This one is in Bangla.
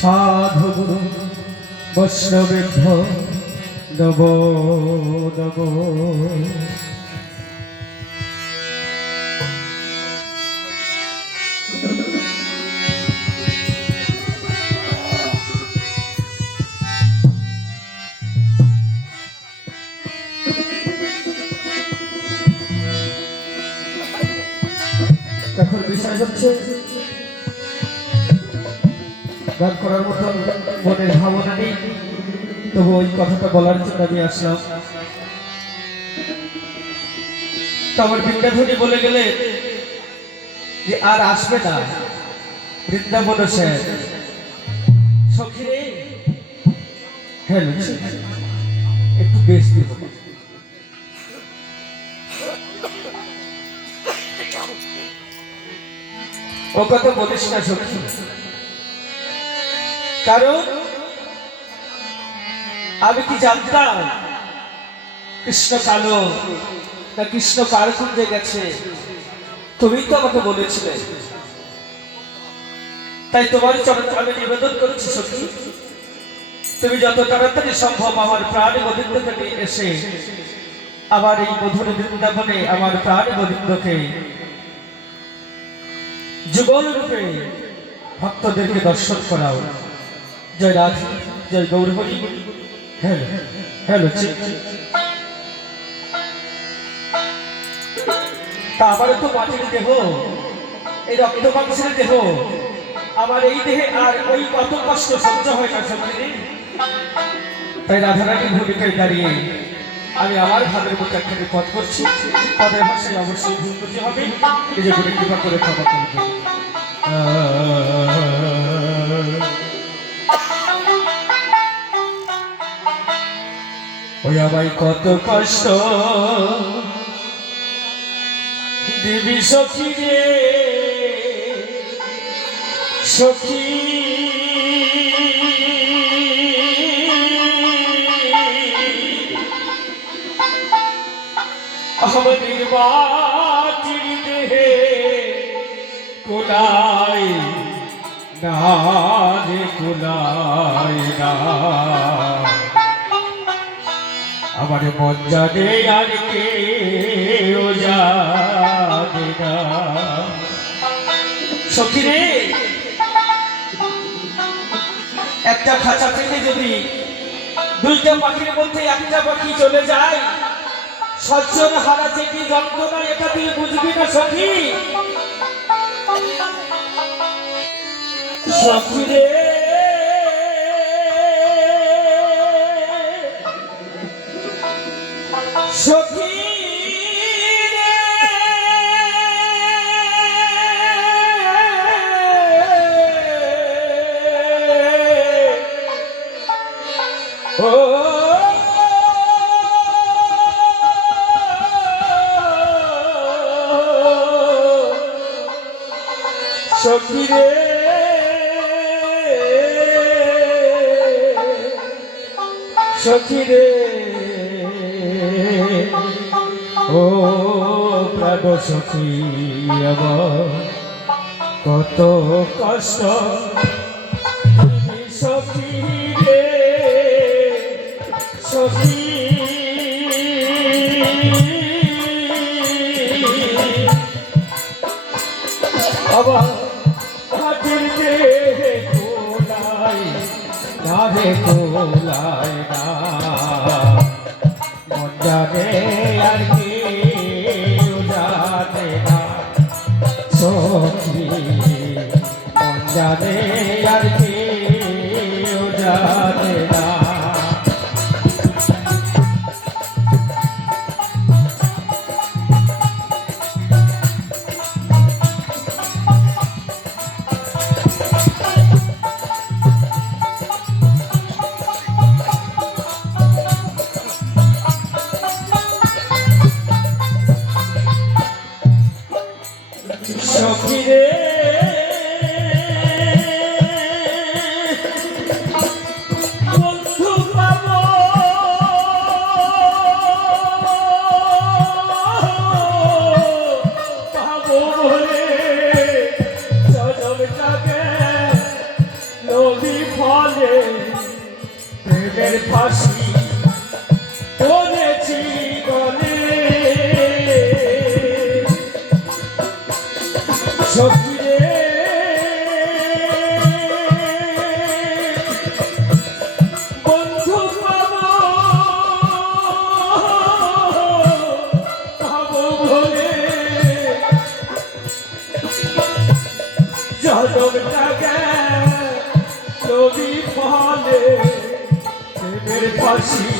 সাধু গুরু বৈষ্ণবেভ্য নমো নমো। এখন বিষয় হচ্ছে গান করার মতো মনের ভাবনা নেই, তবু ওই কথাটা বলার জন্য আমি আসলাম। আমার বৃন্দাবনী বলে গেলে যে আর আসবে না বৃন্দাবন সে সখীরে। হ্যাঁ একটু বেশ দিব ও কথা বলিস না সখী, কারণ আমি কি জানতাম কৃষ্ণ কালো না কৃষ্ণ কারকুঞ্জে গেছে? তুমি তো আমাকে বলেছিলে, তাই তোমার চরণ আমি নিবেদন করেছি সখী, তুমি যত তাড়াতাড়ি সম্ভব আমার প্রাণ গোবিন্দকে নিয়ে এসে আমার এই মধুর বৃন্দাবনে আমার প্রাণ গোবিন্দকে যুগল রূপে ভক্তদেরকে দর্শন করাও। জয় রাধে, জয় গৌরহরি। হ্যালো হ্যালো, তা আমারও তো মাটির দেহ, এই রক্ত মাংসের দেহ, আমার এই দেহে আর ওই কত কষ্ট সহ্য হয় না সত্যি। তাই রাধারানীর ভূমিকায় দাঁড়িয়ে আমি আমার ভাবের মতো একখানে পথ করছি। পদের ভাষায় অবশ্যই ভুল করতে হবে, এই যে কৃপা করে ক্ষমা করবে। ওই আমায় কত কষ্ট দিবি সখী রে সখী, আমাদের মাটির দেহে কোলাই না রে কোলাই না, আমার মন জানে আর কেউ জানে না। সখী রে, একটা খাঁচা থেকে যদি দুইটা পাখির মধ্যে একটা পাখি চলে যায়, সজ্জন হারা যে কি যন্ত্রণা, এটা তুই বুঝবি না সখী। সখী রে, সখী রে, ও সখী রে, সখী রে, ও প্রাণ সখী আমার কত কষ্ট সখী রে সখী, আবার হাতের দেহে কোলাই না রে কোলাই না, মন জানে আর কেউ জানে না সখী, মন জানে আর কেউ জানে না। সখী রে, জনম জাগে নবী ফলে প্রেমের ফাঁসি